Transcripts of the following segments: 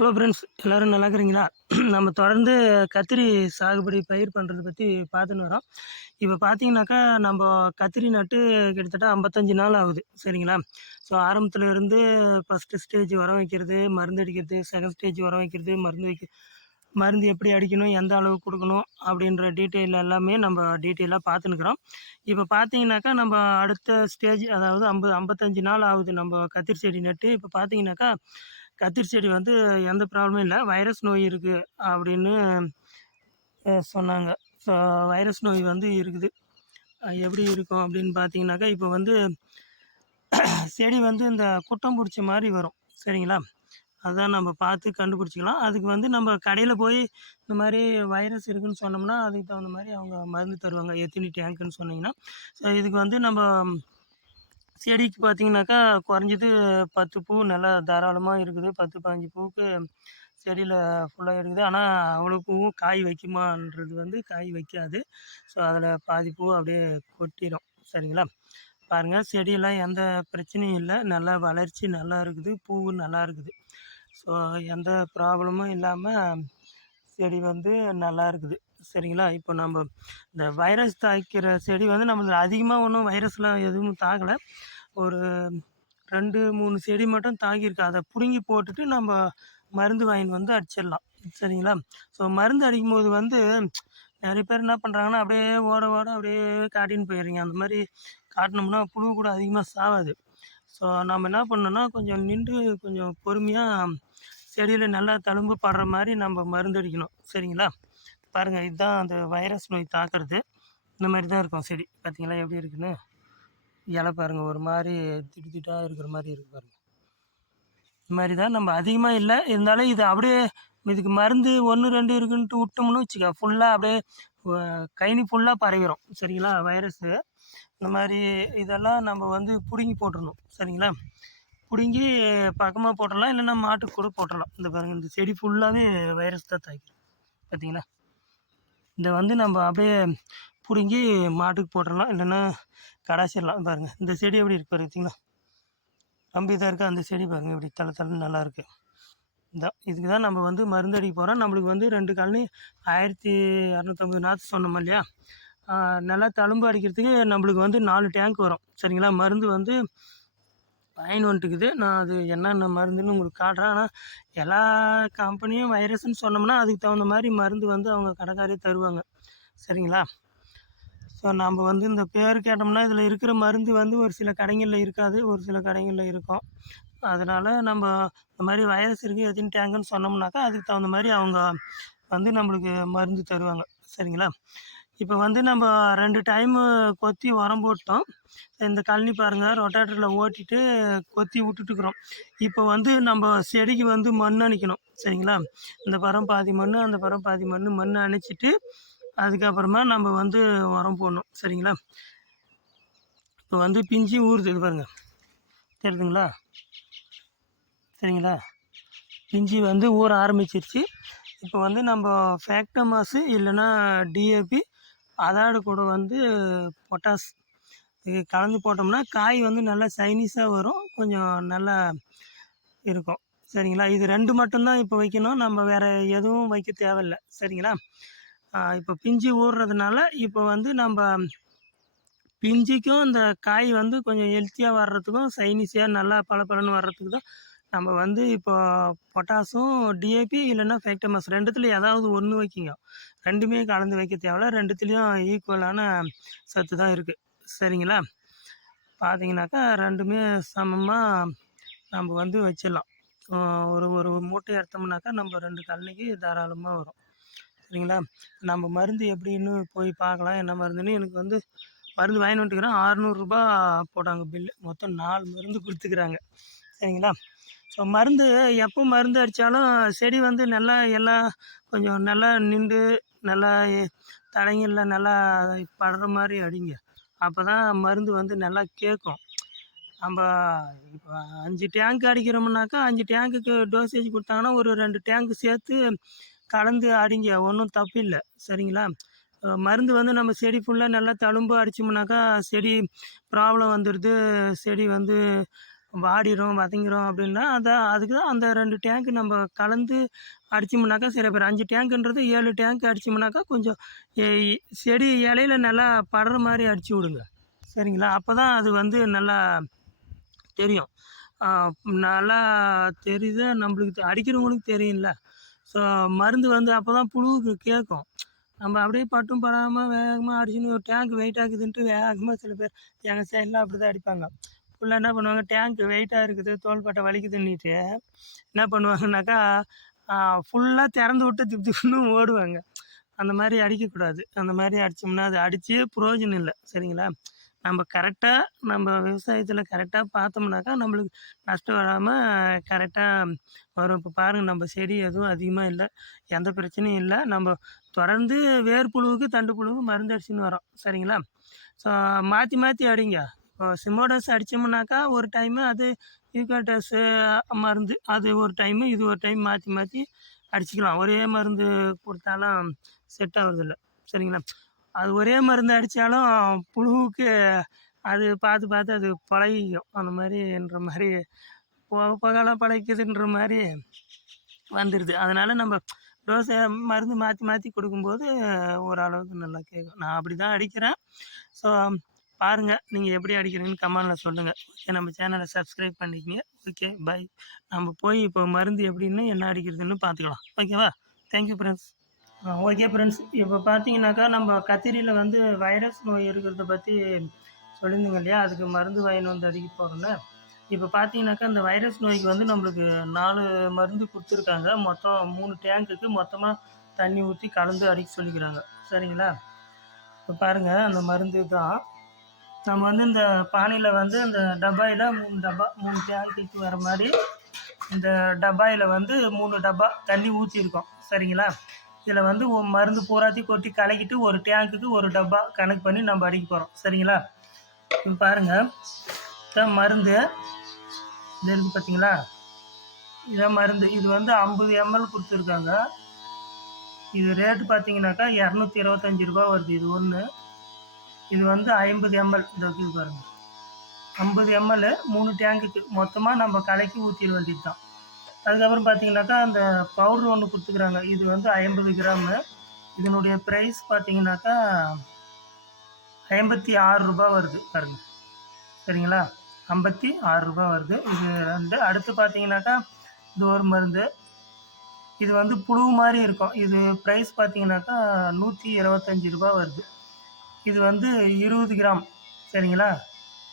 Hello friends எல்லோரும் நல்லா இருக்கிறீங்களா? நம்ம தொடர்ந்து கத்திரி சாகுபடி பயிர் பண்ணுறத பற்றி பார்த்துன்னு வரோம். இப்போ பார்த்தீங்கன்னாக்கா நம்ம கத்திரி நட்டு கிட்டத்தட்ட ஐம்பத்தஞ்சு நாள் ஆகுது. சரிங்களா? ஸோ ஆரம்பத்தில் இருந்து ஃபஸ்ட்டு ஸ்டேஜ் உரம் வைக்கிறது மருந்து அடிக்கிறது செகண்ட் ஸ்டேஜ் உரம் வைக்கிறது மருந்து வைக்க மருந்து எப்படி அடிக்கணும் எந்த அளவு கொடுக்கணும் அப்படின்ற டீட்டெயில் எல்லாமே நம்ம டீட்டெயிலாக பார்த்துன்னுக்குறோம். இப்போ பார்த்தீங்கன்னாக்கா நம்ம அடுத்த ஸ்டேஜ் அதாவது ஐம்பது ஐம்பத்தஞ்சு நாள் ஆகுது நம்ம கத்திரி செடி நட்டு. இப்போ பார்த்தீங்கன்னாக்கா கத்திரி செடி வந்து எந்த ப்ராப்ளமும் இல்லை. வைரஸ் நோய் இருக்குது அப்படின்னு சொன்னாங்க. ஸோ வைரஸ் நோய் வந்து இருக்குது. எப்படி இருக்கும் அப்படின்னு பார்த்தீங்கன்னாக்கா இப்போ வந்து செடி வந்து இந்த குட்டம் பிடிச்ச மாதிரி வரும். சரிங்களா? அதான் நம்ம பார்த்து கண்டுபிடிச்சிக்கலாம். அதுக்கு வந்து நம்ம கடையில் போய் இந்த மாதிரி வைரஸ் இருக்குதுன்னு சொன்னோம்னா அதுக்கு தகுந்த மாதிரி அவங்க மருந்து தருவாங்க. எத்தனி டேங்க்குன்னு சொன்னீங்கன்னா. ஸோ இதுக்கு வந்து நம்ம செடிக்கு பார்த்தீங்கன்னாக்கா குறைஞ்சது பத்து பூ நல்லா தாராளமாக இருக்குது. பத்து பதினஞ்சு பூவுக்கு செடியில் ஃபுல்லாக இருக்குது. ஆனால் அவ்வளோ பூவும் காய் வைக்குமான்றது வந்து காய் வைக்காது. ஸோ அதில் பாதி பூ அப்படியே கொட்டிடும் சரிங்களா? பாருங்கள் செடியெல்லாம் எந்த பிரச்சனையும் இல்லை. நல்லா வளர்ச்சி நல்லா இருக்குது. பூவும் நல்லா இருக்குது. ஸோ எந்த ப்ராப்ளமும் இல்லாமல் செடி வந்து நல்லா இருக்குது. சரிங்களா? இப்போ நம்ம இந்த வைரஸ் தாக்கிற செடி வந்து நம்மளுக்கு அதிகமாக ஒன்றும் வைரஸ்லாம் எதுவும் தாக்கலை ஒரு ரெண்டு மூணு செடி மட்டும் தாக்கியிருக்கு அதை பிடுங்கி போட்டுட்டு நம்ம மருந்து வாங்கிட்டு வந்து அடிச்சிடலாம். சரிங்களா? ஸோ மருந்து அடிக்கும்போது வந்து நிறைய பேர் என்ன பண்ணுறாங்கன்னா அப்படியே ஓட ஓட அப்படியே காட்டின்னு போயிடுறீங்க. அந்த மாதிரி காட்டினோம்னா புழு கூட அதிகமாக சாவாது. ஸோ நம்ம என்ன பண்ணோன்னா கொஞ்சம் நின்று கொஞ்சம் பொறுமையாக செடியில் நல்லா தழும்பு படுற மாதிரி நம்ம மருந்து அடிக்கணும். சரிங்களா? பாருங்கள் இதுதான் அந்த வைரஸ் நோய் தாக்குறது. இந்த மாதிரி தான் இருக்கும் செடி. பார்த்தீங்களா எப்படி இருக்குன்னு? இலை பாருங்கள் ஒரு மாதிரி திட்டு திட்டாக இருக்கிற மாதிரி இருக்குது பாருங்கள் இந்த மாதிரி தான் நம்ம அதிகமாக இல்லை. இருந்தாலும் இது அப்படியே இதுக்கு மருந்து ஒன்று ரெண்டு இருக்குன்ட்டு விட்டோம்னு வச்சுக்க ஃபுல்லாக அப்படியே கைனி ஃபுல்லாக பரவிடும் சரிங்களா? வைரஸு. இந்த மாதிரி இதெல்லாம் நம்ம வந்து பிடுங்கி போட்டுடணும் சரிங்களா? பிடுங்கி பக்கமாக போட்டுடலாம் இல்லைன்னா மாட்டுக்கு கூட போட்டுடலாம் இந்த பாருங்கள் இந்த செடி ஃபுல்லாகவே வைரஸ் தான் தாக்கிடும் பார்த்தீங்களா இதை வந்து நம்ம அப்படியே பிடுங்கி மாட்டுக்கு போட்டுடலாம். இல்லைன்னா கடாசிடலாம் பாருங்கள் இந்த செடி எப்படி இருக்கு பாருங்க பார்த்தீங்களா? ரொம்ப இதாக இருக்குது அந்த செடி பாருங்கள் இப்படி தலை தலைன்னு நல்லாயிருக்கு இதான் இதுக்கு தான் நம்ம வந்து மருந்து அடிக்க போகிறோம் நம்மளுக்கு வந்து ரெண்டு கழனி ஆயிரத்தி இரநூத்தம்பது நாற்று சொன்னோம் இல்லையா? நல்லா தழும்பு அடிக்கிறதுக்கு நம்மளுக்கு வந்து நாலு டேங்க் வரும். சரிங்களா? மருந்து வந்து பயன் வந்துட்டுக்குது நான் அது என்னென்ன மருந்துன்னு உங்களுக்கு காட்டுறேன். ஆனால் எல்லா கம்பெனியும் வைரஸ்ன்னு சொன்னோம்னா அதுக்கு தகுந்த மாதிரி மருந்து வந்து அவங்க கடைக்காரே தருவாங்க. சரிங்களா? ஸோ நம்ம வந்து இந்த பேர் கேட்டோம்னா இதில் இருக்கிற மருந்து வந்து ஒரு சில கடைகளில் இருக்காது. ஒரு சில கடைகளில் இருக்கும். அதனால் நம்ம இந்த மாதிரி வைரஸ் இருக்குது எதுன்னு டேங்குன்னு சொன்னோம்னாக்கா அதுக்கு தகுந்த மாதிரி அவங்க வந்து நம்மளுக்கு மருந்து தருவாங்க. சரிங்களா? இப்போ வந்து நம்ம ரெண்டு டைமு கொத்தி உரம் போட்டோம். இந்த கழனி பாருங்கள் ரொட்டேட்டரில் ஓட்டிட்டு கொத்தி விட்டுட்டுக்குறோம் இப்போ வந்து நம்ம செடிக்கு வந்து மண் அணைக்கணும் சரிங்களா? இந்த பரம் பாதி மண் அந்த பரம் பாதி மண் மண் அணைச்சிட்டு அதுக்கப்புறமா நம்ம வந்து உரம் போடணும் சரிங்களா? இப்போ வந்து பிஞ்சு ஊறுது இது பாருங்கள் தெரியுதுங்களா? சரிங்களா? பிஞ்சு வந்து ஊற ஆரம்பிச்சிருச்சு. இப்போ வந்து நம்ம ஃபேக்டமாஸு இல்லைன்னா டிஏபி அதோட கூட வந்து பொட்டாஸ் இது கலந்து போட்டோம்னா காய் வந்து நல்லா சைனீஸாக வரும் கொஞ்சம் நல்லா இருக்கும். சரிங்களா? இது ரெண்டு மட்டும்தான் இப்போ வைக்கணும். நம்ம வேறு எதுவும் வைக்க தேவையில்லை. சரிங்களா? இப்போ பிஞ்சு ஊறுறதுனால இப்போ வந்து நம்ம பிஞ்சுக்கும் இந்த காய் வந்து கொஞ்சம் ஹெல்த்தியாக வர்றதுக்கும் சைனீஸியாக நல்லா பளபளன்னு வர்றதுக்கு தான் நம்ம வந்து இப்போ பொட்டாசும் டிஏபி இல்லைன்னா ஃபேக்டமஸ் ரெண்டுத்துல ஏதாவது ஒன்று வைக்கிங்க. ரெண்டுமே கலந்து வைக்க தேவையில்ல. ரெண்டுத்துலேயும் ஈக்குவலான சத்து தான் இருக்குது சரிங்களா? பார்த்தீங்கன்னாக்கா ரெண்டுமே சமமாக நம்ம வந்து வச்சிடலாம். ஒரு ஒரு மூட்டை எடுத்தோம்னாக்கா நம்ம ரெண்டு கழனிக்கு தாராளமாக வரும். சரிங்களா? நம்ம மருந்து எப்படின்னு போய் பார்க்கலாம். என்ன மருந்துன்னு எனக்கு வந்து மருந்து வாங்கி வந்துட்டுக்கிறேன் ஆறுநூறுரூபா போட்டாங்க பில்லு மொத்தம் நாலு மருந்து கொடுத்துக்கிறாங்க. சரிங்களா? ஸோ மருந்து எப்போ மருந்து அடித்தாலும் செடி வந்து நல்லா எல்லாம் கொஞ்சம் நல்லா நின்று நல்லா தடைங்களில் நல்லா படுற மாதிரி அடிங்க. அப்போ தான் மருந்து வந்து நல்லா கேட்கும். நம்ம இப்போ அஞ்சு டேங்க் அடிக்கிறோம்னாக்கா அஞ்சு டேங்குக்கு டோசேஜ் கொடுத்தாங்கன்னா ஒரு ரெண்டு டேங்க் சேர்த்து கலந்து அடிங்க. ஒன்றும் தப்பு இல்லை. சரிங்களா? மருந்து வந்து நம்ம செடி ஃபுல்லாக நல்லா தழும்பு அடிச்சோம்னாக்கா செடி ப்ராப்ளம் வந்துடுது செடி வந்து வாடிடும் வதங்கிடும் அப்படின்னா அதான் அதுக்கு தான் அந்த ரெண்டு டேங்க்கு நம்ம கலந்து அடிச்சோம்னாக்கா சில பேர் அஞ்சு டேங்க்குன்றது ஏழு டேங்க் அடிச்சோம்னாக்கா கொஞ்சம் செடி இலையில நல்லா படுற மாதிரி அடிச்சு விடுங்க. சரிங்களா? அப்போ தான் அது வந்து நல்லா தெரியும். நல்லா தெரியுது? நம்மளுக்கு அடிக்கிறவங்களுக்கு தெரியும்ல. ஸோ மருந்து வந்து அப்போ தான் புழுவுக்கு கேட்கும். நம்ம அப்படியே பட்டும் படாமல் வேகமாக அடிச்சுன்னு ஒரு டேங்க் வெயிட் ஆகுதுன்ட்டு வேகமாக சில பேர் எங்கள் சைடில் அப்படி தான் அடிப்பாங்க. ஃபுல்லாக என்ன பண்ணுவாங்க? டேங்க் வெயிட்டாக இருக்குது தோள்பட்டை வலிக்குதுன்னுட்டு என்ன பண்ணுவாங்கனாக்கா ஃபுல்லாக திறந்து விட்டு திப்பு திப்புன்னு ஓடுவாங்க. அந்த மாதிரி அடிக்கக்கூடாது. அந்த மாதிரி அடித்தோம்னா அது அடித்து புரோஜனம் இல்லை. சரிங்களா? நம்ம கரெக்டாக நம்ம விவசாயத்தில் கரெக்டாக பார்த்தோம்னாக்கா நம்மளுக்கு நஷ்டம் வராமல் கரெக்டாக வரும். இப்போ பாருங்கள் நம்ம செடி எதுவும் அதிகமாக இல்லை. எந்த பிரச்சனையும் இல்லை. நம்ம தொடர்ந்து வேர் புழுவுக்கு தண்டு புழுவுக்கு மருந்து அடிச்சுன்னு வரோம். சரிங்களா? ஸோ மாற்றி மாற்றி அடிங்க. சிமோடஸ் அடித்தோம்னாக்கா ஒரு டைமு அது யூகாட்டஸு மருந்து அது ஒரு டைமு இது ஒரு டைம் மாற்றி மாற்றி அடிச்சுக்கலாம். ஒரே மருந்து கொடுத்தாலும் செட் ஆகுறதில்ல. சரிங்களா? அது ஒரே மருந்து அடித்தாலும் புழுவுக்கு அது பார்த்து பார்த்து அது பழகிக்கும். அந்த மாதிரின்ற மாதிரி போக போகலாம் பழகிக்குதுன்ற மாதிரி வந்துடுது அதனால் நம்ம டோஸை மருந்து மாற்றி மாற்றி கொடுக்கும்போது ஓரளவுக்கு நல்லா கேட்கும். நான் அப்படி தான் அடிக்கிறேன். ஸோ பாருங்கள் நீங்கள் எப்படி அடிக்கிறீங்கன்னு கமெண்டில் சொல்லுங்கள் ஓகே நம்ம சேனலை சப்ஸ்கிரைப் பண்ணிக்கங்க. ஓகே பை நம்ம போய் இப்போ மருந்து எப்படின்னு என்ன அடிக்கிறதுன்னு பார்த்துக்கலாம். ஓகேவா தேங்க்யூ ஃப்ரெண்ட்ஸ் ஓகே ஃப்ரெண்ட்ஸ் இப்போ பார்த்தீங்கன்னாக்கா நம்ம கத்திரியில் வந்து வைரஸ் நோய் இருக்கிறத பற்றி சொல்லியிருந்தீங்க இல்லையா? அதுக்கு மருந்து வாங்கின்னு வந்து அடிக்க போகிறோன்னு இப்போ பார்த்தீங்கன்னாக்கா இந்த வைரஸ் நோய்க்கு வந்து நம்மளுக்கு நாலு மருந்து கொடுத்துருக்காங்க. மொத்தம் மூணு டேங்க்குக்கு மொத்தமாக தண்ணி ஊற்றி கலந்து அடிக்க சொல்லிக்கிறாங்க. சரிங்களா? இப்போ பாருங்கள் அந்த மருந்து தான் நம்ம வந்து இந்த பானையில் வந்து இந்த டப்பாயில் மூணு டப்பா மூணு டேங்க்குக்கு வர மாதிரி இந்த டப்பாயில் வந்து மூணு டப்பா தண்ணி ஊற்றிருக்கோம் சரிங்களா? இதில் வந்து மருந்து பூராத்தையும் கொட்டி கலக்கிட்டு ஒரு டேங்க்குக்கு ஒரு டப்பா கணக்கு பண்ணி நம்ம அடிக்க போகிறோம் சரிங்களா? இப்போ பாருங்கள் இதான் மருந்து. இது இருக்குது பார்த்தீங்களா இதான் மருந்து. இது வந்து ஐம்பது எம்எல் கொடுத்துருக்காங்க. இது ரேட்டு பார்த்தீங்கன்னாக்கா இரநூத்தி இருபத்தஞ்சி ரூபா வருது. இது ஒன்று இது வந்து ஐம்பது எம்எல். இந்த பாருங்கள் ஐம்பது எம்எல் மூணு டேங்குக்கு மொத்தமாக நம்ம கலக்கி ஊற்றிட வேண்டியது தான் அதுக்கப்புறம் பார்த்தீங்கன்னாக்கா அந்த பவுடர் ஒன்று கொடுத்துக்கிறாங்க. இது வந்து ஐம்பது கிராமு. இதனுடைய ப்ரைஸ் பார்த்தீங்கன்னாக்கா ஐம்பத்தி ஆறு ரூபாய் வருது. பாருங்கள் சரிங்களா? ஐம்பத்தி ஆறு ரூபாய் வருது. இது ரெண்டு அடுத்து பார்த்தீங்கன்னாக்கா இது ஒரு மருந்து. இது வந்து புழு மாதிரி இருக்கும். இது ப்ரைஸ் பார்த்தீங்கன்னாக்கா நூற்றி இருபத்தஞ்சி ரூபாய் வருது. இது வந்து இருபது கிராம். சரிங்களா?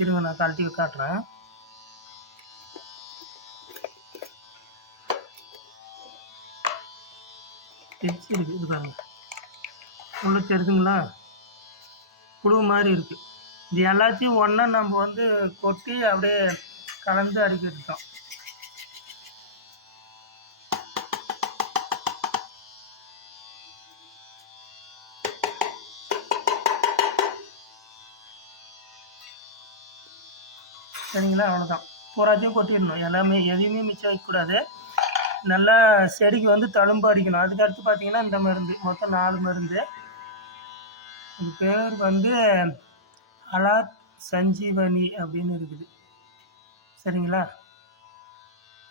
இருங்க நான் கழட்டி காட்டுறேன். இருக்கு இது பாருங்க. உள்ள தெரியுதுங்களா புழு மாதிரி இருக்கு. இது எல்லாத்தையும் ஒன்றா நம்ம வந்து கொட்டி அப்படியே கலந்து அடிக்கிட்டு சரிங்களா? அவ்வளோதான் பூராத்தையும் கொட்டிடணும். எல்லாமே எதையுமே மிச்சம் வைக்கக்கூடாது. நல்லா செடிக்கு வந்து தழும்பு அடிக்கணும். அதுக்கு அடுத்து பார்த்தீங்கன்னா இந்த மருந்து. மொத்தம் நாலு மருந்து. இது பேர் வந்து அலாத் சஞ்சீவனி அப்படின்னு இருக்குது. சரிங்களா?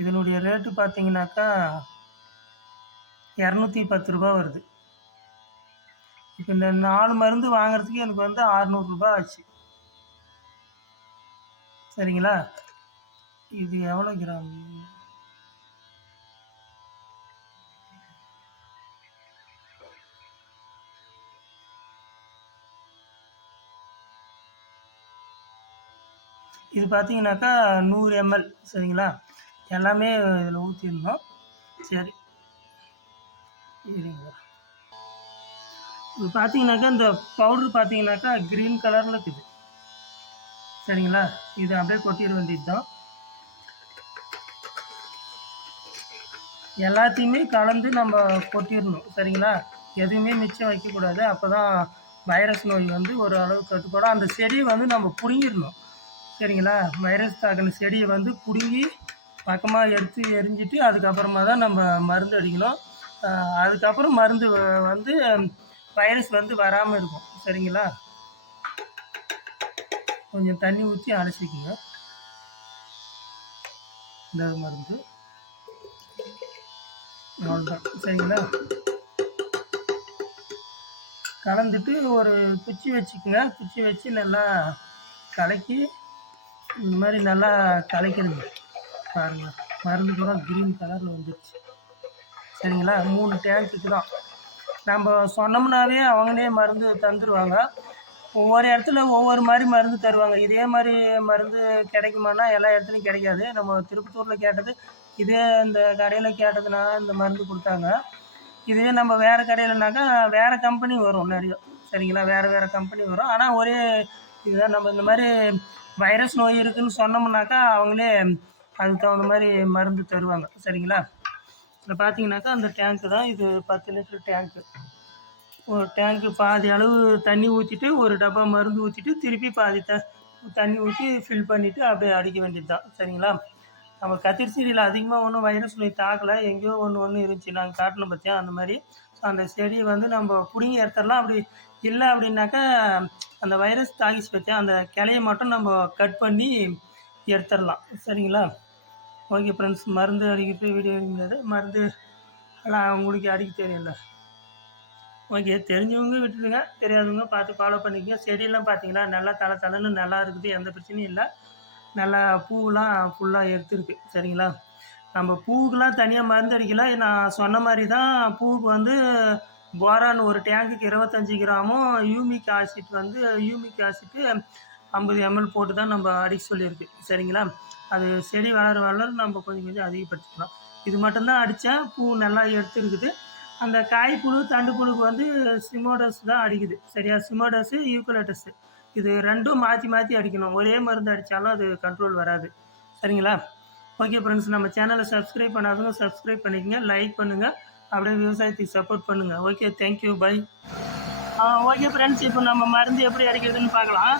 இதனுடைய ரேட்டு பார்த்தீங்கன்னாக்கா இரநூத்தி பத்து ரூபா வருது. இப்போ இந்த நாலு மருந்து வாங்குறதுக்கு எனக்கு வந்து அறநூறுரூபா ஆச்சு. சரிங்களா? இது எவ்வளோ கிராம்? இது பார்த்தீங்கன்னாக்கா நூறு எம்எல் சரிங்களா? எல்லாமே இதில் ஊற்றிருந்தோம் சரி. சரிங்க. இது பார்த்தீங்கன்னாக்கா இந்த பவுடர் பார்த்தீங்கன்னாக்கா க்ரீன் கலரில் இருக்குது. சரிங்களா? இது அப்படியே கொட்டிட வேண்டியது தான் எல்லாத்தையுமே கலந்து நம்ம கொட்டிடணும் சரிங்களா? எதுவுமே மிச்சம் வைக்கக்கூடாது. அப்போ தான் வைரஸ் நோய் வந்து ஒரு அளவு கட்டுப்படும் அந்த செடியை வந்து நம்ம பிடுங்கிடணும் சரிங்களா? வைரஸ் தாக்கின செடியை வந்து பிடுங்கி பக்கமாக எடுத்து எரிஞ்சிட்டு அதுக்கப்புறமா தான் நம்ம மருந்து அடிக்கணும். அதுக்கப்புறம் மருந்து வந்து வைரஸ் வந்து வராமல் இருக்கும் சரிங்களா? கொஞ்சம் தண்ணி ஊற்றி அரைச்சிக்கோங்க இந்த மருந்து. அவ்வளோதான் சரிங்களா? கலந்துட்டு ஒரு குச்சி வச்சுக்கோங்க. குச்சி வச்சு நல்லா கலக்கி இந்த மாதிரி நல்லா கலக்கணுங்க பாருங்கள் மருந்து கூட க்ரீன் கலரில் வந்துடுச்சு சரிங்களா? மூணு டேங்க்குக்கு தான். நம்ம சொன்னோம்னாவே அவங்களே மருந்து தந்துடுவாங்க ஒவ்வொரு இடத்துல ஒவ்வொரு மாதிரி மருந்து தருவாங்க. இதே மாதிரி மருந்து கிடைக்குமானா எல்லா இடத்துலையும் கிடைக்காது. நம்ம திருப்பத்தூரில் கேட்டது இதே இந்த கடையில் கேட்டதுனால இந்த மருந்து கொடுத்தாங்க. இதே நம்ம வேறு கடையிலனாக்கா வேறு கம்பெனி வரும் நிறைய. சரிங்களா? வேறு வேறு கம்பெனி வரும். ஆனால் ஒரே இதுதான். நம்ம இந்த மாதிரி வைரஸ் நோய் இருக்குதுன்னு சொன்னோம்னாக்கா அவங்களே அதுக்கு தகுந்த மாதிரி மருந்து தருவாங்க. சரிங்களா? இதில் பார்த்தீங்கன்னாக்கா அந்த டேங்க்கு தான். இது பத்து லிட்டர் டேங்க்கு ஒரு டேங்க்கு பாதி அளவு தண்ணி ஊற்றிட்டு ஒரு டப்பா மருந்து ஊற்றிட்டு திருப்பி பாதி த தண்ணி ஊற்றி ஃபில் பண்ணிவிட்டு அப்படியே அடிக்க வேண்டியது தான் சரிங்களா? நம்ம கத்திரி செடியில் அதிகமாக ஒன்றும் வைரஸ் நோய் தாக்கலை. எங்கேயோ ஒன்று ஒன்று இருந்துச்சு. நாங்கள் காட்டின பற்றியா அந்த மாதிரி. ஸோ அந்த செடியை வந்து நம்ம பிடுங்கி எடுத்துடலாம். அப்படி இல்லை அப்படின்னாக்கா அந்த வைரஸ் தாக்கிச்சு பற்றியா அந்த கிளையை மட்டும் நம்ம கட் பண்ணி எடுத்துடலாம். சரிங்களா? ஓகே ஃப்ரெண்ட்ஸ் மருந்து அடிக்கிறது வீடியோ மருந்து எல்லாம் உங்களுக்கு அடிக்க தெரியல. ஓகே தெரிஞ்சவங்க விட்டுருங்க தெரியாதவங்க பார்த்து ஃபாலோ பண்ணிக்கங்க. செடியெல்லாம் பார்த்தீங்கன்னா நல்லா தலை தலைன்னு நல்லா இருக்குது எந்த பிரச்சனையும் இல்லை. நல்லா பூவெலாம் ஃபுல்லாக எடுத்துருக்கு சரிங்களா? நம்ம பூவுக்கெலாம் தனியாக மருந்து அடிக்கல நான் சொன்ன மாதிரி தான் பூவுக்கு வந்து போரான் ஒரு டேங்குக்கு இருபத்தஞ்சி கிராமும் யூமிக் ஆசிட் வந்து யூமிக் ஆசிட்டு ஐம்பது எம்எல் போட்டு தான் நம்ம அடிக்க சொல்லியிருக்கு சரிங்களா? அது செடி வளர வளர நம்ம கொஞ்சம் கொஞ்சம் அதிகப்படுத்திக்கலாம். இது மட்டும்தான் அடித்தா பூ நல்லா எடுத்துருக்குது. அந்த காய்ப்புழு தண்டுப்புழுக்கு வந்து சிமோடஸ் தான் அடிக்குது. சரியா? சிமோடஸு யூக்கலட்டஸு இது ரெண்டும் மாற்றி மாற்றி அடிக்கணும். ஒரே மருந்து அடித்தாலும் அது கண்ட்ரோல் வராது. சரிங்களா? ஓகே ஃப்ரெண்ட்ஸ் நம்ம சேனலை சப்ஸ்கிரைப் பண்ணாதவங்க சப்ஸ்கிரைப் பண்ணிக்கங்க லைக் பண்ணுங்கள் அப்படியே விவசாயத்துக்கு சப்போர்ட் பண்ணுங்கள் okay thank you bye okay friends இப்போ நம்ம மருந்து எப்படி அடிக்கிறதுன்னு பார்க்கலாம்.